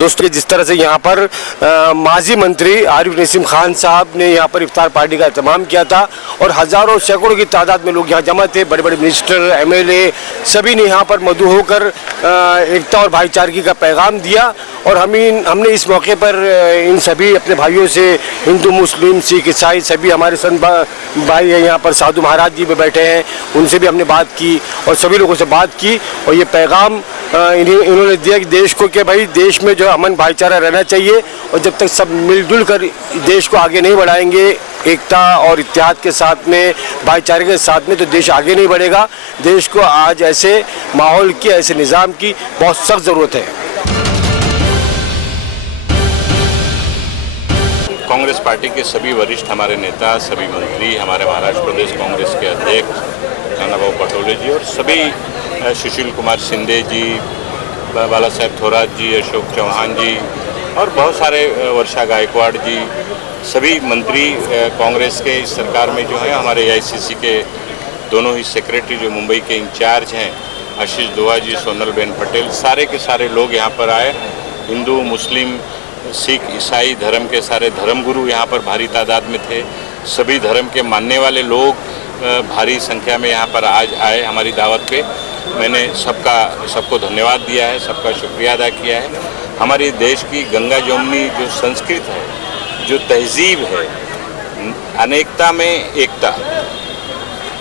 दोस्तों, जिस तरह से यहाँ पर माजी मंत्री आरिफ नसीम खान साहब ने यहाँ पर इफ्तार पार्टी का एहतमाम किया था और हज़ारों सैकड़ों की तादाद में लोग यहाँ जमा थे। बड़े बड़े मिनिस्टर, एमएलए सभी ने यहाँ पर मदऊ होकर एकता और भाईचारगी का पैगाम दिया। और हमने इस मौके पर इन सभी अपने भाइयों से, हिंदू, मुस्लिम, सिख, ईसाई सभी हमारे संत भाई हैं यहाँ पर, साधु महाराज जी भी बैठे हैं, उनसे भी हमने बात की और सभी लोगों से बात की और ये पैगाम इन्होंने दिया कि देश को, कि भाई देश में जो अमन भाईचारा रहना चाहिए और जब तक सब मिलजुल कर देश को आगे नहीं बढ़ाएंगे एकता और इत्तेहाद के साथ में, भाईचारे के साथ में, तो देश आगे नहीं बढ़ेगा। देश को आज ऐसे माहौल की, ऐसे निज़ाम की बहुत सख्त ज़रूरत है। कांग्रेस पार्टी के सभी वरिष्ठ हमारे नेता, सभी मंत्री, हमारे महाराष्ट्र प्रदेश कांग्रेस के अध्यक्ष नानाभाऊ पटोले जी और सभी सुशील कुमार शिंदे जी, बाला साहेब थोरात जी, अशोक चौहान जी और बहुत सारे, वर्षा गायकवाड़ जी, सभी मंत्री कांग्रेस के इस सरकार में जो है, हमारे एआईसीसी के दोनों ही सेक्रेटरी जो मुंबई के इंचार्ज हैं, आशीष दुआ जी, सोनल बेन पटेल, सारे के सारे लोग यहाँ पर आए। हिंदू, मुस्लिम, सिख, ईसाई धर्म के सारे धर्मगुरु यहाँ पर भारी तादाद में थे। सभी धर्म के मानने वाले लोग भारी संख्या में यहाँ पर आज आए हमारी दावत पे। मैंने सबको धन्यवाद दिया है, सबका शुक्रिया अदा किया है। हमारी देश की गंगा जमुनी जो संस्कृत है, जो तहजीब है, अनेकता में एकता,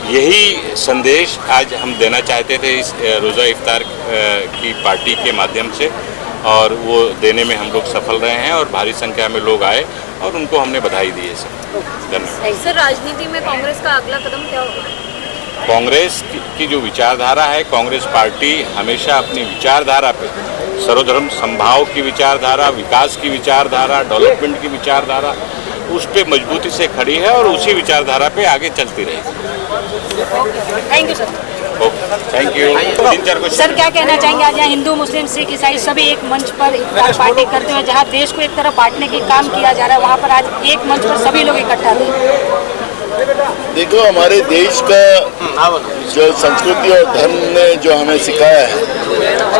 यही संदेश आज हम देना चाहते थे इस रोज़ा इफ्तार की पार्टी के माध्यम से और वो देने में हम लोग सफल रहे हैं और भारी संख्या में लोग आए और उनको हमने बधाई दी है। सर, धन्यवाद। सर, राजनीति में कांग्रेस का अगला कदम क्या होगा? कांग्रेस की जो विचारधारा है, कांग्रेस पार्टी हमेशा अपनी विचारधारा पे, सर्वधर्म समभाव की विचारधारा, विकास की विचारधारा, डेवलपमेंट की विचारधारा, उस पर मजबूती से खड़ी है और उसी विचारधारा पे आगे चलती रहेगी। Thank you sir. Thank you. 3-4 question. Sir, क्या कहना चाहेंगे? आज यहाँ हिंदू, मुस्लिम, सिख, ईसाई सभी एक मंच पर इफ्तार पार्टी करते हुए, जहाँ देश को एक तरफ बांटने की काम किया जा रहा है, वहाँ पर आज एक मंच पर सभी लोग इकट्ठा हुए। देखो, हमारे देश का जो संस्कृति और धर्म ने जो हमें सिखाया है,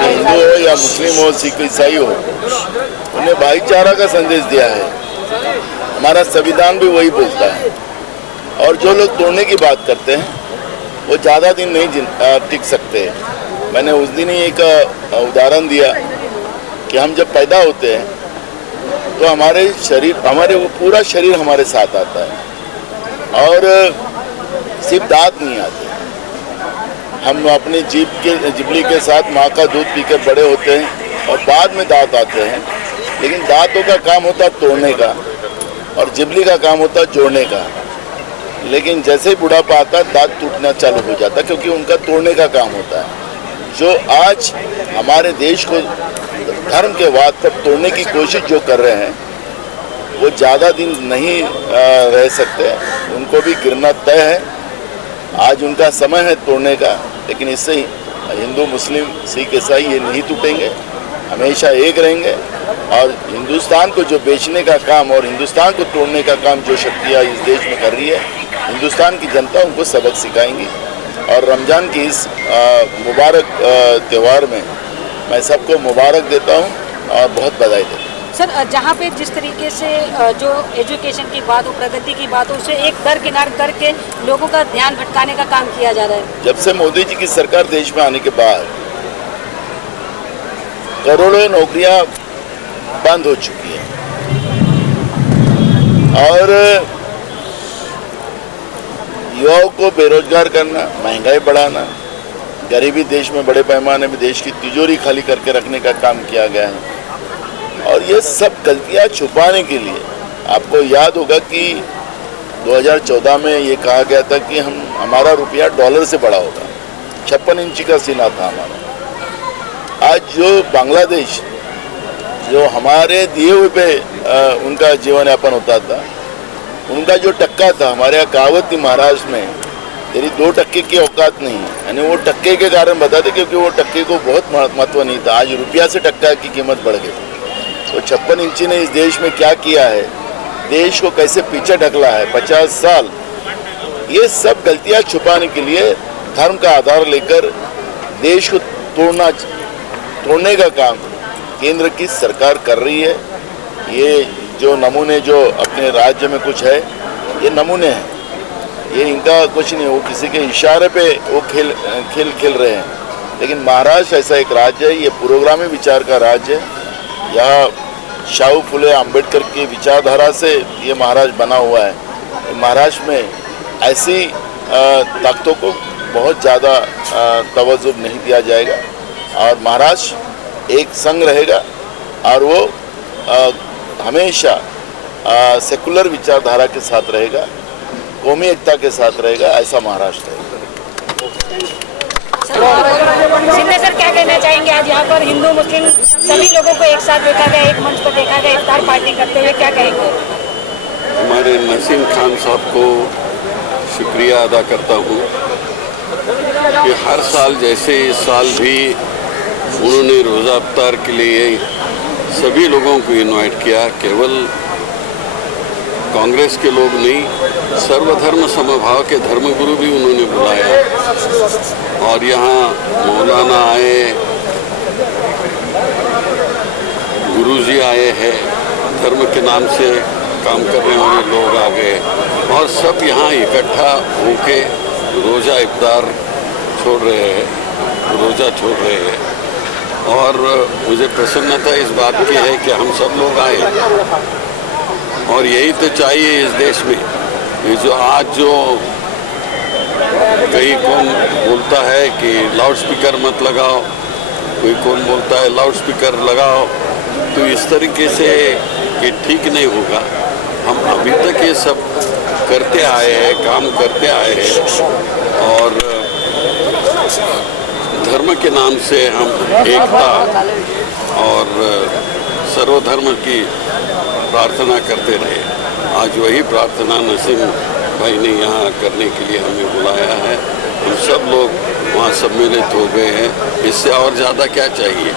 हिंदू हो या मुस्लिम हो, सिख, ईसाई हो, उन्हें भाईचारा का संदेश दिया है। हमारा संविधान भी वही बोलता है। और जो लोग तोड़ने की बात करते हैं वो ज़्यादा दिन नहीं टिक सकते। मैंने उस दिन ही एक उदाहरण दिया कि हम जब पैदा होते हैं तो हमारे वो पूरा शरीर हमारे साथ आता है और सिर्फ दांत नहीं आते। हम अपनी जिबली के साथ माँ का दूध पीकर बड़े होते हैं और बाद में दांत आते हैं, लेकिन दांतों का काम होता है तोड़ने का और जिबली का काम होता है जोड़ने का। लेकिन जैसे ही बुढ़ापा आता है दांत टूटना चालू हो जाता है, क्योंकि उनका तोड़ने का काम होता है। जो आज हमारे देश को धर्म के वाद पर तोड़ने की कोशिश जो कर रहे हैं वो ज़्यादा दिन नहीं रह सकते, उनको भी गिरना तय है। आज उनका समय है तोड़ने का, लेकिन इससे ही हिंदू, मुस्लिम, सिख, ईसाई ये नहीं टूटेंगे, हमेशा एक रहेंगे। और हिंदुस्तान को जो बेचने का काम और हिंदुस्तान को तोड़ने का काम जो शक्तियाँ इस देश में कर रही है, हिंदुस्तान की जनता उनको सबक सिखाएंगी। और रमज़ान की इस मुबारक त्यौहार में मैं सबको मुबारक देता हूँ और बहुत बधाई देता हूँ। सर, जहाँ पे जिस तरीके से जो एजुकेशन की बात हो, प्रगति की बात हो, उसे एक दरकिनार करके लोगों का ध्यान भटकाने का काम किया जा रहा है। जब से मोदी जी की सरकार देश में आने के बाद करोड़ों नौकरियां बंद हो चुकी हैं और युवाओं को बेरोजगार करना, महंगाई बढ़ाना, गरीबी देश में बड़े पैमाने में देश की तिजोरी खाली करके रखने का काम किया गया है। और ये सब गलतियां छुपाने के लिए आपको याद होगा कि 2014 में ये कहा गया था कि हमारा रुपया डॉलर से बड़ा होगा। 56 इंच का सीना था हमारा। आज जो बांग्लादेश जो हमारे दिए हुए पे उनका जीवन यापन होता था, उनका जो टक्का था, हमारे यहाँ कहावत थी महाराष्ट्र में, तेरी 2 टक्के की औकात नहीं है। यानी वो टक्के के कारण बताते, क्योंकि वो टक्के को बहुत महत्व नहीं था। आज रुपया से टक्का की कीमत बढ़ गई। तो 56 इंची ने इस देश में क्या किया है, देश को कैसे पीछे ढकला है 50 साल, ये सब गलतियां छुपाने के लिए धर्म का आधार लेकर देश को तोड़ने का काम केंद्र की सरकार कर रही है। ये जो नमूने जो अपने राज्य में कुछ है, ये नमूने हैं, ये इनका कुछ नहीं, वो किसी के इशारे पे वो खेल रहे हैं। लेकिन महाराष्ट्र ऐसा एक राज्य है, ये पुरोगामी विचार का राज्य है। यहाँ शाहू फुले अम्बेडकर की विचारधारा से ये महाराष्ट्र बना हुआ है। महाराष्ट्र में ऐसी ताकतों को बहुत ज़्यादा तवज्जो नहीं दिया जाएगा और महाराष्ट्र एक संघ रहेगा और वो हमेशा सेकुलर विचारधारा के साथ रहेगा, कौमी एकता के साथ रहेगा, ऐसा महाराष्ट्र है। शिंदे सर क्या कहना चाहेंगे? आज यहाँ पर हिंदू मुस्लिम सभी लोगों को एक साथ देखा गया, एक मंच पर देखा गया इफ्तार पार्टी करते हुए, क्या कहेंगे? हमारे नसीम खान साहब को शुक्रिया अदा करता हूँ कि हर साल जैसे इस साल भी उन्होंने रोज़ा इफ्तार के लिए सभी लोगों को इनवाइट किया। केवल कांग्रेस के लोग नहीं, सर्वधर्म समभाव के धर्मगुरु भी उन्होंने बुलाया और यहाँ मौलाना आए, गुरुजी आए हैं, धर्म के नाम से काम करने वाले लोग आ गए और सब यहाँ इकट्ठा होके रोज़ा इफ्तार छोड़ रहे हैं, रोज़ा छोड़ रहे हैं। और मुझे प्रसन्नता इस बात की है कि हम सब लोग आए और यही तो चाहिए इस देश में। ये जो आज जो कहीं कौन बोलता है कि लाउड स्पीकर मत लगाओ, कोई कौन बोलता है लाउड स्पीकर लगाओ, तो इस तरीके से ये ठीक नहीं होगा। हम अभी तक ये सब करते आए हैं, काम करते आए हैं और धर्म के नाम से हम एकता और सर्वधर्म की प्रार्थना करते रहे। आज वही प्रार्थना नसीम भाई ने यहाँ करने के लिए हमें बुलाया है। हम सब लोग वहाँ सम्मिलित हो गए हैं, इससे और ज़्यादा क्या चाहिए।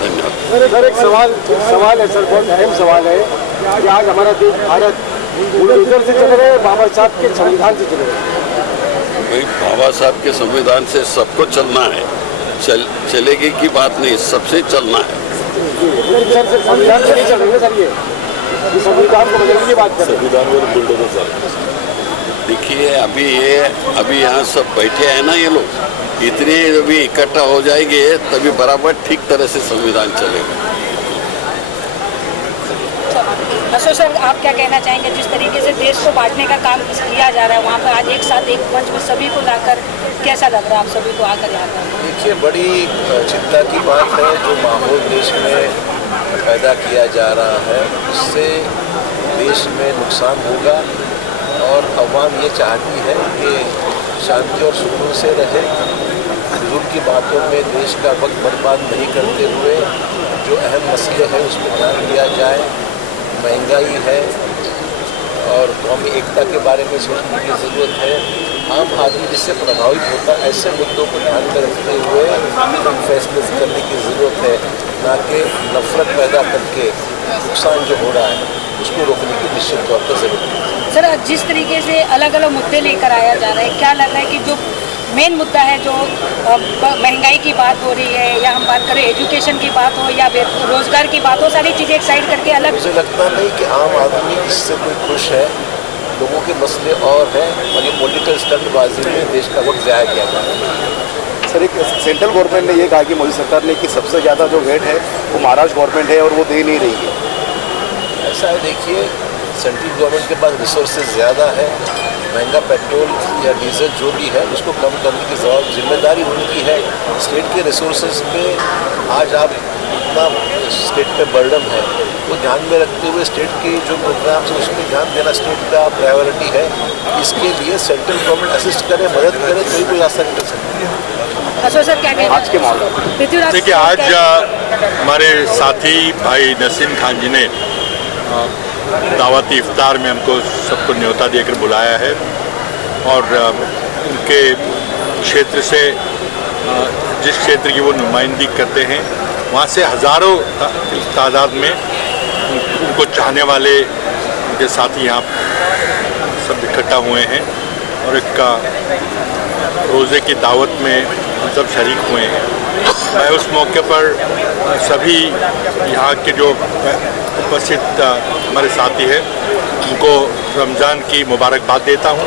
धन्यवाद। सर एक सवाल है सर, बहुत अहम सवाल है कि आज हमारा देश भारत बुलडोजर से चल रहे हैं, बाबा साहब के संविधान से चल रहे हैं। भाई बाबा साहब के संविधान से सबको चलना है, चलेगी की बात नहीं, सबसे चलना है। सर संविधान से नहीं चल रही है सर, ये संविधान को बदलने की बात कर रहे हैं। संविधान में बुलडोजर सर देखिए अभी यहाँ सब बैठे हैं ना, ये लोग इतने अभी इकट्ठा हो जाएंगे तभी बराबर ठीक तरह से संविधान चलेगा। अशोक सर आप क्या कहना चाहेंगे? जिस तरीके से देश को बांटने का काम किया जा रहा है, वहाँ पर आज एक साथ एक मंच में सभी को लाकर कैसा लग रहा है आप सभी को आकर यहाँ पर? देखिए बड़ी चिंता की बात है जो माहौल देश में पैदा किया जा रहा है, उससे देश में नुकसान होगा और अवाम ये चाहती है कि शांति और सुकून से रहे। फिजूल की बातों में देश का वक्त बर्बाद नहीं करते हुए जो अहम मसले हैं उस पर ध्यान दिया जाए। महंगाई है और कौमी एकता के बारे में सोचने की ज़रूरत है। आम आदमी जिससे प्रभावित होता है ऐसे मुद्दों को ध्यान में रखते हुए फैसले करने की ज़रूरत है, ना कि नफरत पैदा करके नुकसान जो हो रहा है उसको रोकने की निश्चित तौर पर ज़रूरत है। सर जिस तरीके से अलग अलग मुद्दे लेकर आया जा रहा है, क्या लग रहा है कि जो मेन मुद्दा है जो महंगाई की बात हो रही है या हम बात करें एजुकेशन की बात हो या रोजगार की बात हो, सारी चीज़ें एक साइड करके अलग। मुझे लगता नहीं कि आम आदमी इससे कोई खुश है, लोगों के मसले और हैं और ये पॉलिटिकल स्टंटबाजी में देश का वक्त ज़ाया किया जा रहा है। सर एक सेंट्रल गवर्नमेंट ने ये कहा कि मोदी सरकार ने कि सबसे ज़्यादा जो वेट है वो महाराष्ट्र गवर्नमेंट है और वो दे नहीं रही है। ऐसा है, देखिए सेंट्रल गवर्नमेंट के पास रिसोर्सेज ज़्यादा है, महंगा पेट्रोल या डीजल जो भी है उसको कम करने की जिम्मेदारी उनकी है। स्टेट के रिसोर्सेज पे आज आप इतना स्टेट पे बर्डन है, वो ध्यान में रखते हुए स्टेट के जो प्रोग्राम्स हैं उसमें ध्यान देना स्टेट का प्रायोरिटी है। इसके लिए सेंट्रल गवर्नमेंट असिस्ट करे, मदद करे, कोई कोई रास्ता निकल सकती है। अशोक सर क्या कहना आज के मामले? देखिए आज हमारे साथी भाई नसीम खान जी ने दावती इफ्तार में हमको सबको न्योता देकर बुलाया है और उनके क्षेत्र से जिस क्षेत्र की वो नुमाइंदगी करते हैं वहाँ से हज़ारों तादाद में उनको चाहने वाले उनके साथी यहाँ सब इकट्ठा हुए हैं और एक रोज़े की दावत में हम सब शरीक हुए हैं। मैं उस मौके पर सभी यहाँ के जो उपस्थित हमारे साथी हैं उनको रमज़ान की मुबारकबाद देता हूँ।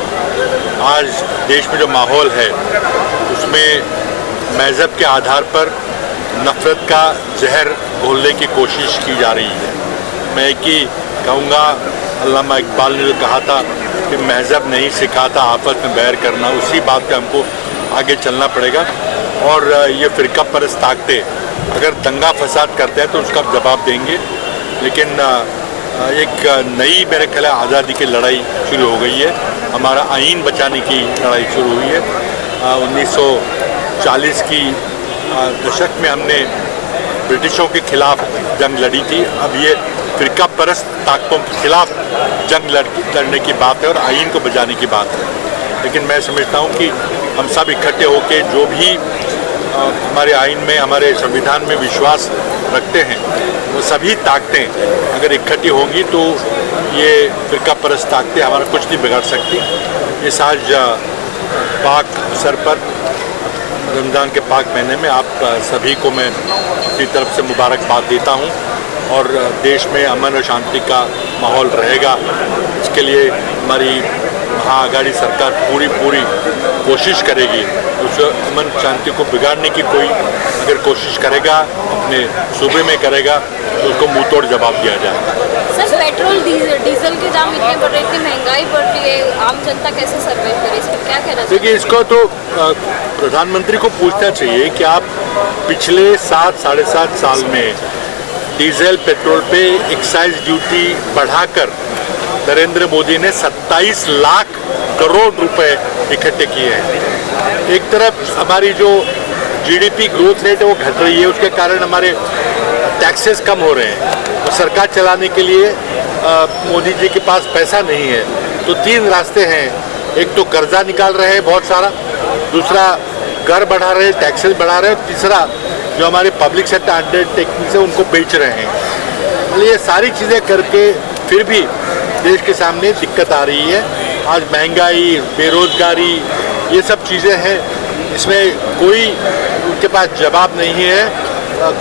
आज देश में जो माहौल है उसमें मज़हब के आधार पर नफ़रत का जहर घोलने की कोशिश की जा रही है। मैं एक ही कहूँगा, अल्लामा इकबाल ने जो कहा था कि मज़हब नहीं सिखाता आपस में बैर करना, उसी बात पे हमको आगे चलना पड़ेगा। और ये फ़िरका परस्त ताकतें अगर दंगा फसाद करते हैं तो उसका जवाब देंगे, लेकिन एक नई मेरे ख्याल आज़ादी की लड़ाई शुरू हो गई है। हमारा आइन बचाने की लड़ाई शुरू हुई है। 1940 की दशक में हमने ब्रिटिशों के खिलाफ जंग लड़ी थी। अब ये फ़िरका परस्त ताकतों के खिलाफ जंग लड़ने की बात है और आइन को बचाने की बात है। लेकिन मैं समझता हूँ कि हम सब इकट्ठे होकर जो भी हमारे आइन में, हमारे संविधान में विश्वास रखते हैं, वो सभी ताकतें अगर इकट्ठी होंगी तो ये फ़िरका परस्त ताकतें हमारा कुछ नहीं बिगाड़ सकती। इस आज पाक अवसर पर, रमज़ान के पाक महीने में आप सभी को मैं अपनी तरफ से मुबारकबाद देता हूँ और देश में अमन और शांति का माहौल रहेगा। इसके लिए हमारी महाआघाड़ी सरकार पूरी कोशिश करेगी। उस अमन शांति को बिगाड़ने की कोई अगर कोशिश करेगा, अपने सूबे में करेगा, तो उसको मुंह तोड़ जवाब दिया जाएगा। सर, पेट्रोल डीजल के दाम इतने बढ़ रहे, इतनी महंगाई बढ़ रही है, आम जनता कैसे सर्वाइव करे, इस पर क्या कहना चाहिए? देखिए, इसको तो प्रधानमंत्री को पूछना चाहिए कि आप पिछले 7-7.5 साल में डीजल पेट्रोल पे एक्साइज ड्यूटी बढ़ाकर नरेंद्र मोदी ने 27 लाख करोड़ रुपए इकट्ठे किए हैं। एक तरफ हमारी जो जीडीपी ग्रोथ रेट है वो घट रही है, उसके कारण हमारे टैक्सेस कम हो रहे हैं। तो सरकार चलाने के लिए मोदी जी के पास पैसा नहीं है, तो 3 रास्ते हैं। एक तो कर्जा निकाल रहे हैं बहुत सारा, दूसरा कर बढ़ा रहे हैं, टैक्सेस बढ़ा रहे हैं, और तीसरा जो हमारे पब्लिक सेक्टर अंडरटेकिंग्स है उनको बेच रहे हैं। ये सारी चीज़ें करके फिर भी देश के सामने दिक्कत आ रही है। आज महंगाई, बेरोजगारी, ये सब चीज़ें हैं, इसमें कोई उनके पास जवाब नहीं है,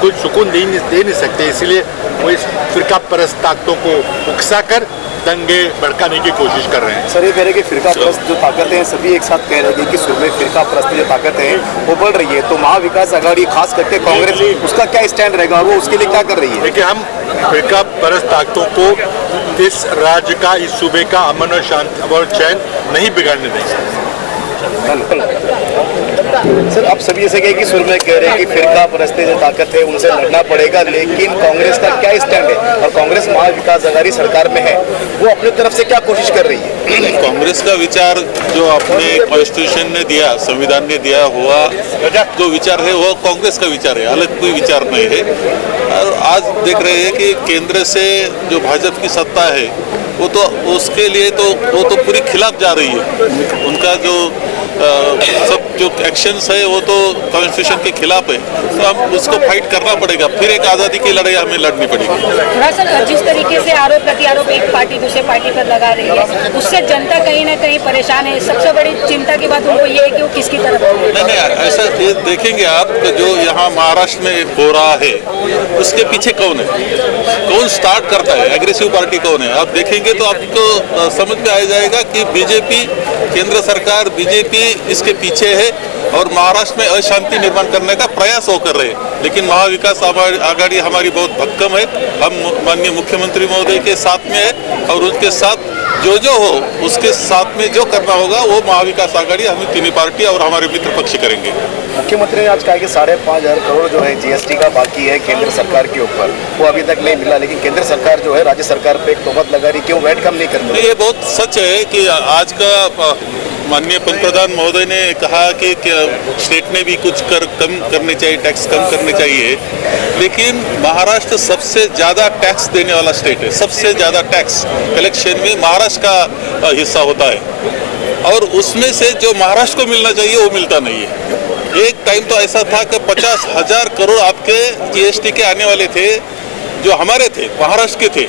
कुछ सुकून दे नहीं सकते। इसलिए वो इस फ़िरका परस्त ताकतों को उकसाकर दंगे भड़काने की कोशिश कर रहे हैं। सर, ये कह रहे हैं कि फ़िरका परस्त जो ताकतें हैं सभी एक साथ कह रहे हैं कि सूबे फ़िरका परस्त जो ताकतें हैं वो बढ़ रही है, तो महाविकास आघाड़ी खास करके कांग्रेस उसका क्या स्टैंड रहेगा और वो उसके लिए क्या कर रही है? देखिए, हम फ़िरका परस्त ताकतों को इस राज्य का, इस सूबे का अमन और शांति और चैन नहीं बिगाड़ने देंगे। सर, आप सभी ऐसे कहे कि सुर में कह रहे हैं कि फ़िरका परस्ती जो ताकत है उनसे लड़ना पड़ेगा, लेकिन कांग्रेस का क्या स्टैंड है? और कांग्रेस महाविकास आघाड़ी सरकार में है, वो अपनी तरफ से क्या कोशिश कर रही है? कांग्रेस का विचार जो अपने कॉन्स्टिट्यूशन ने दिया, संविधान ने दिया हुआ जो विचार है वो कांग्रेस का विचार है, अलग कोई विचार नहीं है। और आज देख रहे हैं कि केंद्र से जो भाजपा की सत्ता है वो तो उसके लिए तो वो तो पूरी खिलाफ जा रही है। उनका जो सब जो एक्शंस है वो तो कॉन्स्टिट्यूशन के खिलाफ है, तो हम उसको फाइट करना पड़ेगा। फिर एक आज़ादी की लड़ाई हमें लड़नी पड़ेगी। थोड़ा सा जिस तरीके से आरोप प्रत्यारोप एक पार्टी दूसरे पार्टी पर लगा रही है, उससे जनता कहीं ना कहीं परेशान है। सबसे बड़ी चिंता की बात उनको ये है कि वो किसकी तरफ है। नहीं, ऐसा ये देखेंगे आप जो यहाँ महाराष्ट्र में हो रहा है उसके पीछे कौन है, कौन स्टार्ट करता है, एग्रेसिव पार्टी कौन है, आप देखेंगे तो आपको समझ में आ जाएगा कि बीजेपी, केंद्र सरकार बीजेपी इसके पीछे है और महाराष्ट्र में अशांति निर्माण करने का प्रयास वो कर रहे हैं। लेकिन महाविकास आघाड़ी हमारी बहुत भक्कम है, हम माननीय मुख्यमंत्री महोदय के साथ में है और उनके साथ जो हो उसके साथ में जो करना होगा वो महाविकास आघाड़ी, हमें तीनों पार्टी और हमारे मित्र पक्ष करेंगे। मुख्यमंत्री ने आज कहा कि 5,500 करोड़ जो है जीएसटी का बाकी है केंद्र सरकार के ऊपर, वो अभी तक नहीं मिला, लेकिन केंद्र सरकार जो है राज्य सरकार पे एक तोहमत लगा रही, क्यों वैट कम नहीं करती? ये बहुत सच है कि आज का माननीय पंतप्रधान महोदय ने कहा कि स्टेट ने भी कुछ कम करने चाहिए, टैक्स कम करने चाहिए, लेकिन महाराष्ट्र सबसे ज़्यादा टैक्स देने वाला स्टेट है। सबसे ज़्यादा टैक्स कलेक्शन में महाराष्ट्र का हिस्सा होता है और उसमें से जो महाराष्ट्र को मिलना चाहिए वो मिलता नहीं है। एक टाइम तो ऐसा था कि 50,000 करोड़ आपके जीएसटी के आने वाले थे, जो हमारे थे, महाराष्ट्र के थे,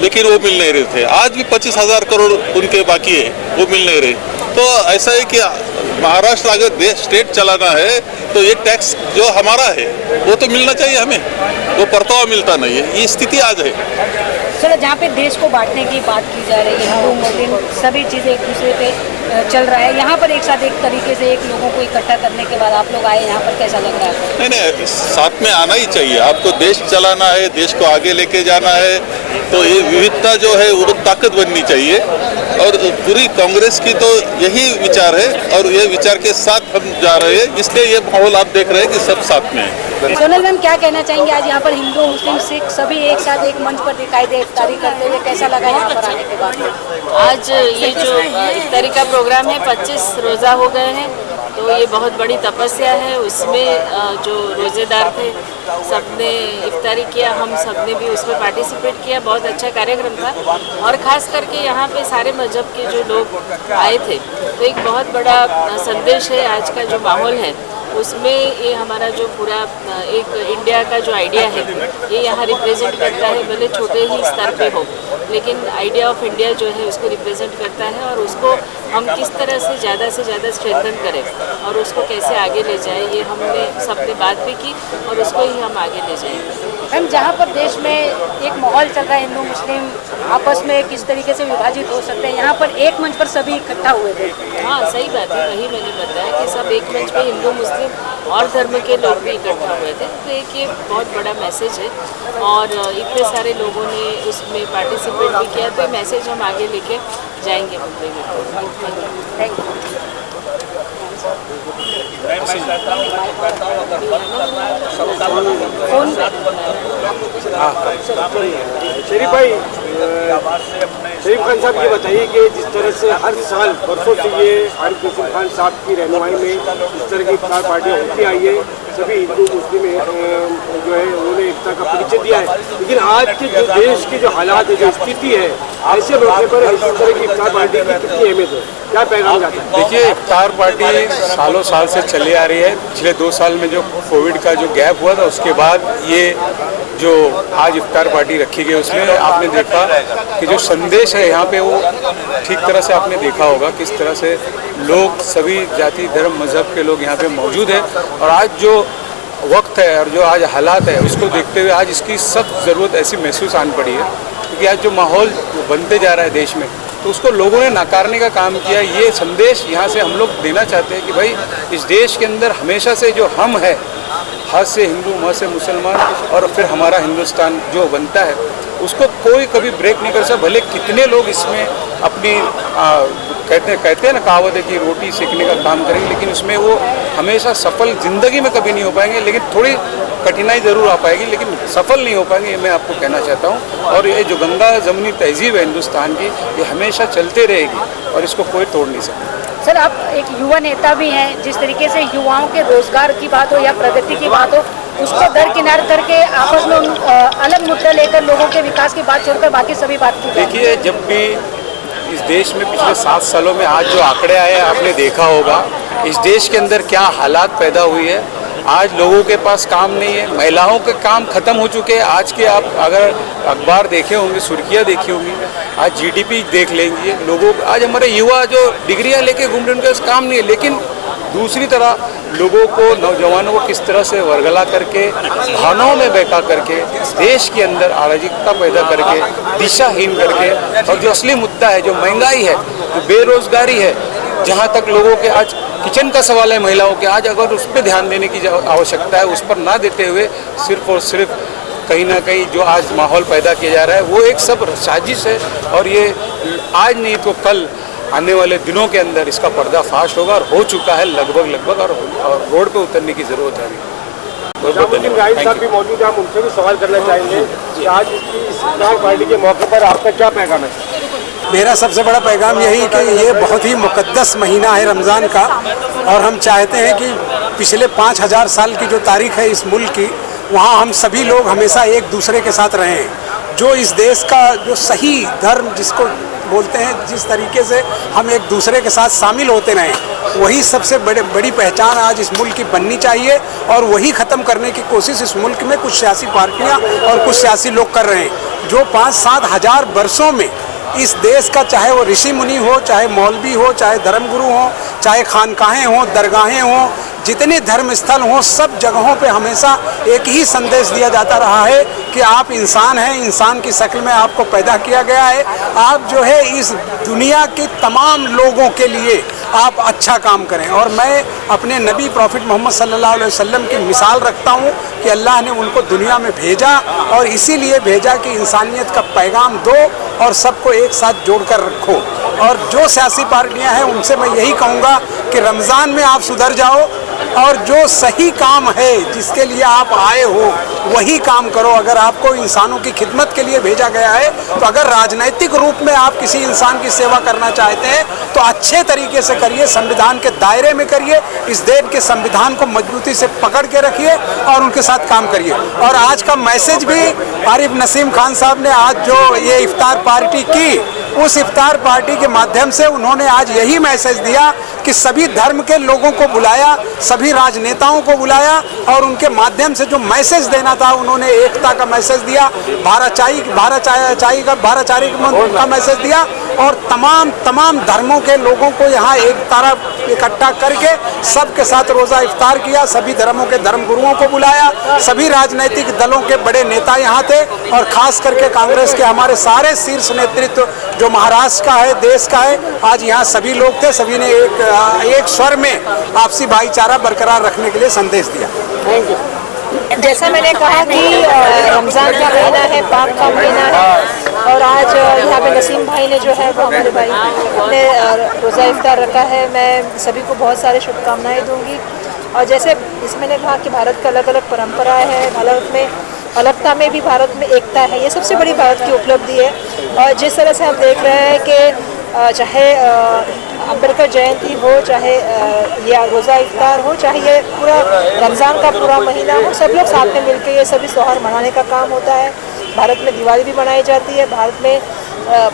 लेकिन वो मिल नहीं रहे थे। आज भी 25,000 करोड़ उनके बाकी है, वो मिल नहीं रहे। तो ऐसा है कि महाराष्ट्र अगर स्टेट चलाना है तो ये टैक्स जो हमारा है वो तो मिलना चाहिए हमें, वो परतावा मिलता नहीं है, ये स्थिति आज है। चलो, जहाँ पे देश को बांटने की बात की जा रही है, हिंदू मुस्लिम सभी चीज़ें एक दूसरे पे चल रहा है, यहाँ पर एक साथ एक तरीके से एक लोगों को इकट्ठा करने के बाद आप लोग आए यहाँ पर, कैसा लग रहा है? नहीं, साथ में आना ही चाहिए। आपको देश चलाना है, देश को आगे लेके जाना है, तो ये विविधता जो है वो ताकत बननी चाहिए। और पूरी कांग्रेस की तो यही विचार है और ये विचार के साथ हम जा रहे हैं, इसलिए ये माहौल आप देख रहे हैं कि सब साथ में है। सोनल मैम, क्या कहना चाहेंगे? आज यहाँ पर हिंदू मुस्लिम सिख सभी एक साथ एक मंच पर दिखाई दे इफ्तारी करते हुए, कैसा लगा यहाँ पर आने के बाद? आज ये जो इफ्तारी का प्रोग्राम है, 25 रोज़ा हो गए हैं, तो ये बहुत बड़ी तपस्या है। उसमें जो रोज़ेदार थे सबने इफ्तारी किया, हम सबने भी उसमें पार्टिसिपेट किया, बहुत अच्छा कार्यक्रम था। और ख़ास करके यहाँ पे सारे मजहब के जो लोग आए थे, तो एक बहुत बड़ा संदेश है। आज का जो माहौल है उसमें ये हमारा जो पूरा एक इंडिया का जो आइडिया है ये यहाँ रिप्रेजेंट करता है, भले छोटे ही स्तर पे हो, लेकिन आइडिया ऑफ इंडिया जो है उसको रिप्रेजेंट करता है। और उसको हम किस तरह से ज़्यादा स्ट्रेंथन करें और उसको कैसे आगे ले जाए, ये हमने सबने बात भी की और उसको ही हम आगे ले जाएंगे। मैम, जहाँ पर देश में एक माहौल चल रहा है, हिंदू मुस्लिम आपस में किस तरीके से विभाजित हो सकते हैं, यहाँ पर एक मंच पर सभी इकट्ठा हुए थे। हाँ, सही बात है, वही मैंने बताया कि सब एक मंच पे हिंदू मुस्लिम और धर्म के लोग भी इकट्ठा हुए थे। तो एक ये बहुत बड़ा मैसेज है और इतने सारे लोगों ने उसमें पार्टिसिपेट भी किया, तो मैसेज हम आगे लेके जाएंगे मुंबई में। Thank you. शरीफ भाई, शरीफ खान साहब ये बताइए कि जिस तरह से हर साल बरसों से ये आरिफ नसीम खान साहब की रहनुमाई में इस तरह की इफ्तार पार्टियाँ होती आई है, सभी हिंदू मुस्लिम जो है उन्होंने इफ्तार का परिचय दिया है, लेकिन आज के जो देश की जो हालात है, जो स्थिति है, ऐसे मौके पर इस तरह की इफ्तार पार्टी की कितनी अहमियत है, क्या पैगाम जाता है? देखिए, इफ्तार पार्टी सालों साल से चली आ रही है। पिछले 2 साल में जो कोविड का जो गैप हुआ था उसके बाद ये जो आज इफ्तार पार्टी रखी गई, उसमें आपने देखा कि जो संदेश है यहाँ पे वो ठीक तरह से आपने देखा होगा, किस तरह से लोग सभी जाति धर्म मजहब के लोग यहाँ पे मौजूद हैं। और आज जो वक्त है और जो आज हालात है उसको देखते हुए आज इसकी सख्त ज़रूरत ऐसी महसूस आन पड़ी है, क्योंकि आज जो माहौल बनते जा रहा है देश में, तो उसको लोगों ने नकारने का काम किया। ये संदेश यहाँ से हम लोग देना चाहते हैं कि भाई इस देश के अंदर हमेशा से जो हम है, हाथ से हिंदू, मुँह से मुसलमान, और फिर हमारा हिंदुस्तान जो बनता है उसको कोई कभी ब्रेक नहीं कर सकता। भले कितने लोग इसमें अपनी कहते हैं ना, कहावत है कि रोटी सेकने का काम करेंगे, लेकिन उसमें वो हमेशा सफल ज़िंदगी में कभी नहीं हो पाएंगे। लेकिन थोड़ी कठिनाई ज़रूर आ पाएगी, लेकिन सफल नहीं हो पाएंगे, ये मैं आपको कहना चाहता हूँ। और ये जो गंगा जमनी तहजीब है हिंदुस्तान की, ये हमेशा चलते रहेगी और इसको कोई तोड़ नहीं सकता। सर, आप एक युवा नेता भी हैं, जिस तरीके से युवाओं के रोजगार की बात हो या प्रगति की बात हो, उसको दरकिनार करके आपस में अलग मुद्दा लेकर लोगों के विकास की बात छोड़कर बाकी सभी बात की। देखिए, जब भी इस देश में पिछले 7 सालों में आज जो आंकड़े आए आपने देखा होगा, इस देश के अंदर क्या हालात पैदा हुई है। आज लोगों के पास काम नहीं है, महिलाओं के काम खत्म हो चुके हैं। आज के आप अगर अखबार देखे होंगे, सुर्खियाँ देखी होंगी, आज जीडीपी देख लेंगे लोगों। आज हमारे युवा जो डिग्रियां लेके घूम रहे हैं, उनके पास काम नहीं है। लेकिन दूसरी तरह लोगों को, नौजवानों को किस तरह से वर्गला करके, भावनाओं में बहका करके, देश के अंदर अराजकता पैदा करके, दिशाहीन करके, और जो असली मुद्दा है, जो महंगाई है, जो बेरोजगारी है, जहाँ तक लोगों के आज किचन का सवाल है महिलाओं के, आज अगर उस पर ध्यान देने की आवश्यकता है, उस पर ना देते हुए सिर्फ और सिर्फ कहीं ना कहीं जो आज माहौल पैदा किया जा रहा है वो एक सब साजिश है। और ये आज नहीं तो कल आने वाले दिनों के अंदर इसका पर्दाफाश होगा, और हो चुका है लगभग, और रोड पे उतरने की ज़रूरत है अभी। राइट साहब भी मौजूद है, हम उनसे भी सवाल करना चाहेंगे कि आज इसकी इफ्तार पार्टी के मौके पर आपका क्या पैगाम है? मेरा सबसे बड़ा पैगाम यही कि ये बहुत ही मुक़द्दस महीना है रमज़ान का, और हम चाहते हैं कि पिछले 5000 साल की जो तारीख़ है इस मुल्क की, वहाँ हम सभी लोग हमेशा एक दूसरे के साथ रहें। जो इस देश का जो सही धर्म जिसको बोलते हैं, जिस तरीके से हम एक दूसरे के साथ शामिल होते रहें, वही सबसे बड़ी पहचान आज इस मुल्क की बननी चाहिए। और वही ख़त्म करने की कोशिश इस मुल्क में कुछ सियासी पार्टियाँ और कुछ सियासी लोग कर रहे हैं, जो 5-7 हज़ार वर्षों में इस देश का, चाहे वो ऋषि मुनि हो, चाहे मौलवी हो, चाहे धर्मगुरु हो, चाहे खानकाहें हों, दरगाहें हों, जितने धर्म स्थल हों, सब जगहों पे हमेशा एक ही संदेश दिया जाता रहा है कि आप इंसान हैं, इंसान की शक्ल में आपको पैदा किया गया है। आप जो है इस दुनिया के तमाम लोगों के लिए आप अच्छा काम करें। और मैं अपने नबी प्रॉफिट मोहम्मद सल्लल्लाहु अलैहि वसल्लम की मिसाल रखता हूँ कि अल्लाह ने उनको दुनिया में भेजा और इसीलिए भेजा कि इंसानियत का पैगाम दो और सबको एक साथ जोड़कर रखो। और जो सियासी पार्टियां हैं उनसे मैं यही कहूँगा कि रमज़ान में आप सुधर जाओ और जो सही काम है जिसके लिए आप आए हो वही काम करो। अगर आपको इंसानों की खिदमत के लिए भेजा गया है तो अगर राजनैतिक रूप में आप किसी इंसान की सेवा करना चाहते हैं तो अच्छे तरीके से करिए, संविधान के दायरे में करिए, इस देश के संविधान को मजबूती से पकड़ के रखिए और उनके साथ काम करिए। और आज का मैसेज भी आरिफ नसीम खान साहब ने आज जो ये इफ्तार पार्टी की, उस इफ्तार पार्टी के माध्यम से उन्होंने आज यही मैसेज दिया कि सभी धर्म के लोगों को बुलाया, सभी राजनेताओं को बुलाया और उनके माध्यम से जो मैसेज देना था उन्होंने एकता का मैसेज दिया, भाईचारे का मैसेज दिया और तमाम धर्मों के लोगों को यहाँ एक तरफ इकट्ठा करके सबके साथ रोज़ा इफ्तार किया। सभी धर्मों के धर्म गुरुओं को बुलाया, सभी राजनीतिक दलों के बड़े नेता यहाँ थे और ख़ास करके कांग्रेस के हमारे सारे शीर्ष नेतृत्व जो महाराष्ट्र का है, देश का है, आज यहाँ सभी लोग थे। सभी ने एक स्वर में आपसी भाईचारा बरकरार रखने के लिए संदेश दिया। Thank you. जैसा मैंने कहा कि रमज़ान का महीना है, पाक का महीना है और आज यहाँ पे नसीम भाई ने जो है वो हमारे भाई ने रोज़ा इफ्तार रखा है। मैं सभी को बहुत सारी शुभकामनाएं दूंगी। और जैसे इसमें मैंने कहा कि भारत का अलग अलग परंपराएं है, भारत में अलगता में भी भारत में एकता है, ये सबसे बड़ी भारत की उपलब्धि है। और जिस तरह से हम देख रहे हैं कि चाहे अम्बेडकर जयंती हो, चाहे या रोज़ा इफ्तार हो, चाहे ये पूरा रमज़ान का पूरा महीना हो, सब लोग साथ में मिलकर ये सभी त्यौहार मनाने का काम होता है। भारत में दिवाली भी मनाई जाती है, भारत में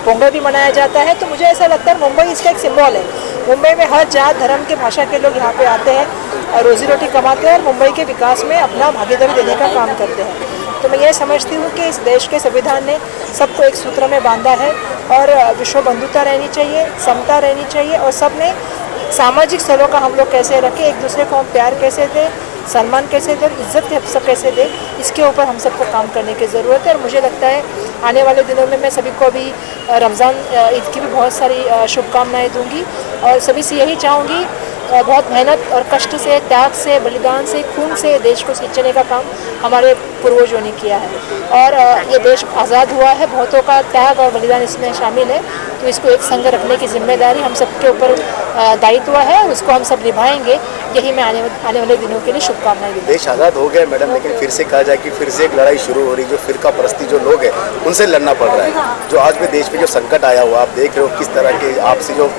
पोंगल भी मनाया जाता है। तो मुझे ऐसा लगता है मुंबई इसका एक सिंबल है। मुंबई में हर जात धर्म के भाषा के लोग यहाँ पे आते हैं, रोज़ी रोटी कमाते हैं और मुंबई के विकास में अपना भागीदारी देने का काम करते हैं। तो मैं ये समझती हूँ कि इस देश के संविधान ने सबको एक सूत्र में बांधा है और विश्व बंधुता रहनी चाहिए, समता रहनी चाहिए और सब ने सामाजिक स्थलों का हम लोग कैसे रखें, एक दूसरे को हम प्यार कैसे दें, सम्मान कैसे दें, इज्जत सब कैसे दें, इसके ऊपर हम सबको काम करने की ज़रूरत है। और मुझे लगता है आने वाले दिनों में मैं सभी को अभी रमज़ान ईद की भी बहुत सारी शुभकामनाएँ दूँगी और सभी से यही चाहूँगी बहुत मेहनत और कष्ट से, त्याग से, बलिदान से, खून से देश को सींचने का काम हमारे पूर्वजों ने किया है और ये देश आज़ाद हुआ है, बहुतों का त्याग और बलिदान इसमें शामिल है। तो इसको एक संग रखने की जिम्मेदारी हम सबके ऊपर दायित्व है, उसको हम सब निभाएंगे। यही मैं आने वाले दिनों के लिए शुभकामनाएं दूँ। देश आज़ाद हो गया मैडम, लेकिन फिर से कहा जाए कि फिर से एक लड़ाई शुरू हो रही, जो फिरका परस्ती जो लोग हैं उनसे लड़ना पड़ रहा है। जो आज भी देश में जो संकट आया हुआ, आप देख रहे हो किस तरह के आपसे जो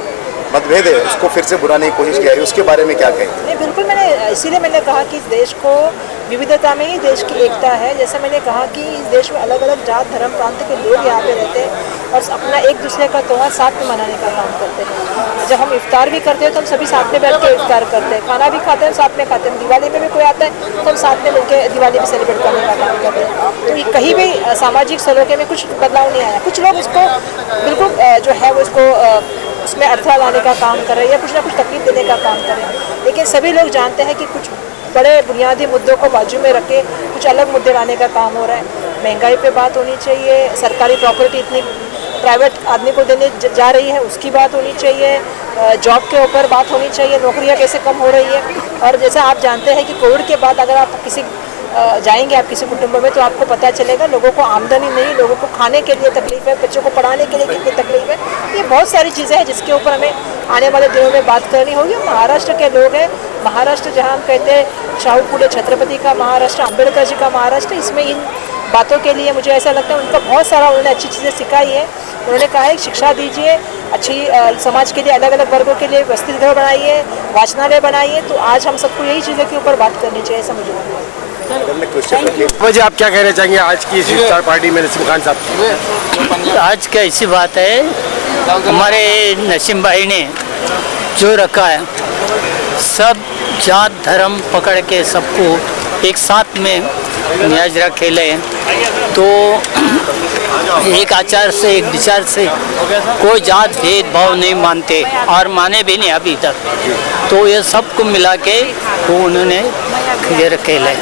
मतभेद है उसको फिर से बुराने की कोशिश की जा रही है, उसके बारे में क्या कहें? नहीं, बिल्कुल, इसीलिए मैंने कहा कि इस देश को विविधता में ही देश की एकता है। जैसे मैंने कहा कि इस देश में अलग अलग जात धर्म प्रांत के लोग यहाँ पे रहते हैं और अपना एक दूसरे का त्यौहार साथ में मनाने का काम करते हैं। जब हम इफ्तार भी करते हैं तो हम सभी साथ में बैठ के इफ्तार करते हैं, खाना भी खाते हैं, साथ में खाते हैं। दिवाली में भी कोई आता है तो हम साथ में मिलकर दिवाली भी सेलिब्रेट करने का काम करते हैं। तो ये कहीं भी सामाजिक सलोखे में कुछ बदलाव नहीं आया। कुछ लोग इसको बिल्कुल जो है वो इसको उसमें अर्थरा लाने का काम कर रहे हैं या कुछ ना कुछ तकलीफ देने का काम कर रहे हैं, लेकिन सभी लोग जानते हैं कि कुछ बड़े बुनियादी मुद्दों को बाजू में रखे कुछ अलग मुद्दे लाने का काम हो रहा है। महंगाई पे बात होनी चाहिए, सरकारी प्रॉपर्टी इतनी प्राइवेट आदमी को देने जा रही है उसकी बात होनी चाहिए, जॉब के ऊपर बात होनी चाहिए, नौकरियां कैसे कम हो रही है। और जैसे आप जानते हैं कि कोविड के बाद अगर आप किसी जाएंगे आप किसी कुटुंब में तो आपको पता चलेगा लोगों को आमदनी नहीं, लोगों को खाने के लिए तकलीफ है, बच्चों को पढ़ाने के लिए कितनी तकलीफ है। ये बहुत सारी चीज़ें हैं जिसके ऊपर हमें आने वाले दिनों में बात करनी होगी। महाराष्ट्र के लोग हैं, महाराष्ट्र जहाँ हम कहते हैं शाहू फूले छत्रपति का महाराष्ट्र, अम्बेडकर जी का महाराष्ट्र, इसमें इन बातों के लिए मुझे ऐसा लगता है उनका बहुत सारा उन्होंने अच्छी चीज़ें सिखाई है। उन्होंने कहा है शिक्षा दीजिए, अच्छी समाज के लिए अलग अलग वर्गों के लिए वसति घर बनाइए, वाचनालय बनाइए। तो आज हम सबको यही चीज़ों के ऊपर बात करनी चाहिए, ऐसा मुझे लगता है। वजह आप क्या कहना चाहेंगे आज की इफ्तार पार्टी में नसीम खान साहब? आज की ऐसी बात है, हमारे नसीम भाई ने जो रखा है सब जात धर्म पकड़ के सबको एक साथ में मुआजरा खेले, तो एक आचार से एक विचार से कोई जात भेदभाव नहीं मानते और माने भी नहीं अभी तक। तो ये सबको मिला के वो उन्होंने ये रखेल है।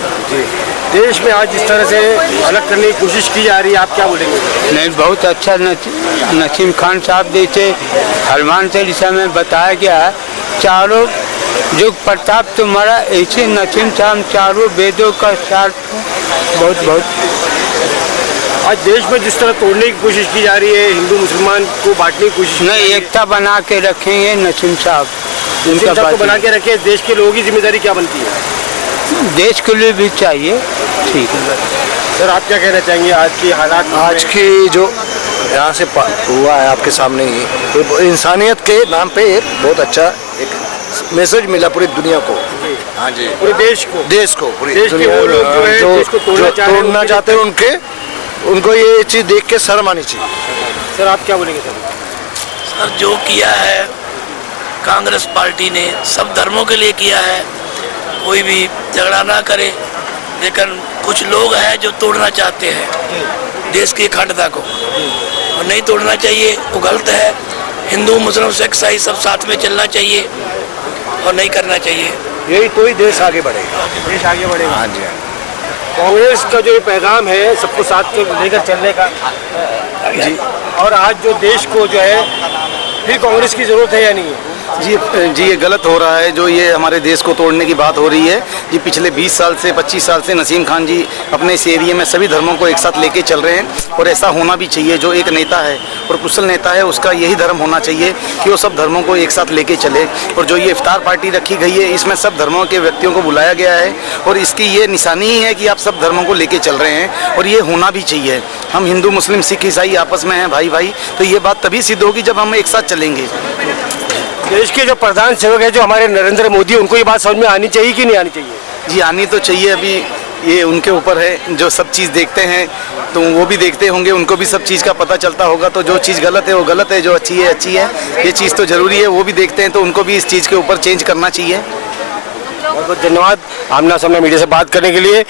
देश में आज जिस तरह से अलग करने की कोशिश की जा रही है, आप क्या बोलेंगे? नहीं, बहुत अच्छा नसीम खान साहब जैसे हनुमान चालीसा में बताया गया है, चारों जो प्रताप तुम्हारा, ऐसे नसीम साहब चारों वेदों का सार बहुत बहुत। आज देश में जिस तरह तोड़ने की कोशिश की जा रही है, हिंदू मुसलमान को बांटने की कोशिश नहीं, एकता बना के रखेंगे नसीम साहब। नसीम साहब को बना के रखे, देश के लोगों की जिम्मेदारी क्या बनती है? देश के लिए भी चाहिए। ठीक है सर, आप क्या कहना चाहेंगे आज की हालात? आज की जो यहाँ से हुआ है आपके सामने ही, इंसानियत के नाम पे एक बहुत अच्छा एक मैसेज मिला पूरी दुनिया को। हाँ जी, पूरे देश को पूरी देश के वो लोग जो है देश को तोड़ना चाहते हैं, उनको ये चीज़ देख के शर्म आनी चाहिए। सर, आप क्या बोलेंगे? सर, जो किया है कांग्रेस पार्टी ने सब धर्मों के लिए किया है, कोई भी झगड़ा ना करे, लेकिन कुछ लोग हैं जो तोड़ना चाहते हैं देश की अखंडता को, और नहीं तोड़ना चाहिए, वो गलत है। हिंदू मुस्लिम सिख ईसाई सब साथ में चलना चाहिए और नहीं करना चाहिए। यही तो ही देश आगे बढ़ेगा। देश आगे बढ़ेगा। हाँ जी। कांग्रेस का जो पैगाम है सबको साथ में लेकर चलने का जी, और आज जो देश को जो है फिर कांग्रेस की जरूरत है या नहीं है? जी, ये गलत हो रहा है जो ये हमारे देश को तोड़ने की बात हो रही है। जी, पिछले 20 साल से 25 साल से नसीम खान जी अपने इस एरिया में सभी धर्मों को एक साथ लेके चल रहे हैं, और ऐसा होना भी चाहिए। जो एक नेता है और कुशल नेता है, उसका यही धर्म होना चाहिए कि वो सब धर्मों को एक साथ लेके चले। और जो ये इफ्तार पार्टी रखी गई है, इसमें सब धर्मों के व्यक्तियों को बुलाया गया है, और इसकी ये निशानी ही है कि आप सब धर्मों को लेके चल रहे हैं, और ये होना भी चाहिए। हम हिंदू मुस्लिम सिख ईसाई आपस में हैं भाई भाई, तो ये बात तभी सिद्ध होगी जब हम एक साथ चलेंगे। देश के जो प्रधान सेवक है जो हमारे नरेंद्र मोदी, उनको ये बात समझ में आनी चाहिए कि नहीं आनी चाहिए? जी, आनी तो चाहिए। अभी ये उनके ऊपर है, जो सब चीज़ देखते हैं तो वो भी देखते होंगे, उनको भी सब चीज़ का पता चलता होगा। तो जो चीज़ गलत है वो गलत है, जो अच्छी है अच्छी है, ये चीज़ तो ज़रूरी है, वो भी देखते हैं, तो उनको भी इस चीज़ के ऊपर चेंज करना चाहिए। बहुत बहुत धन्यवाद आमना सामना मीडिया से बात करने के लिए।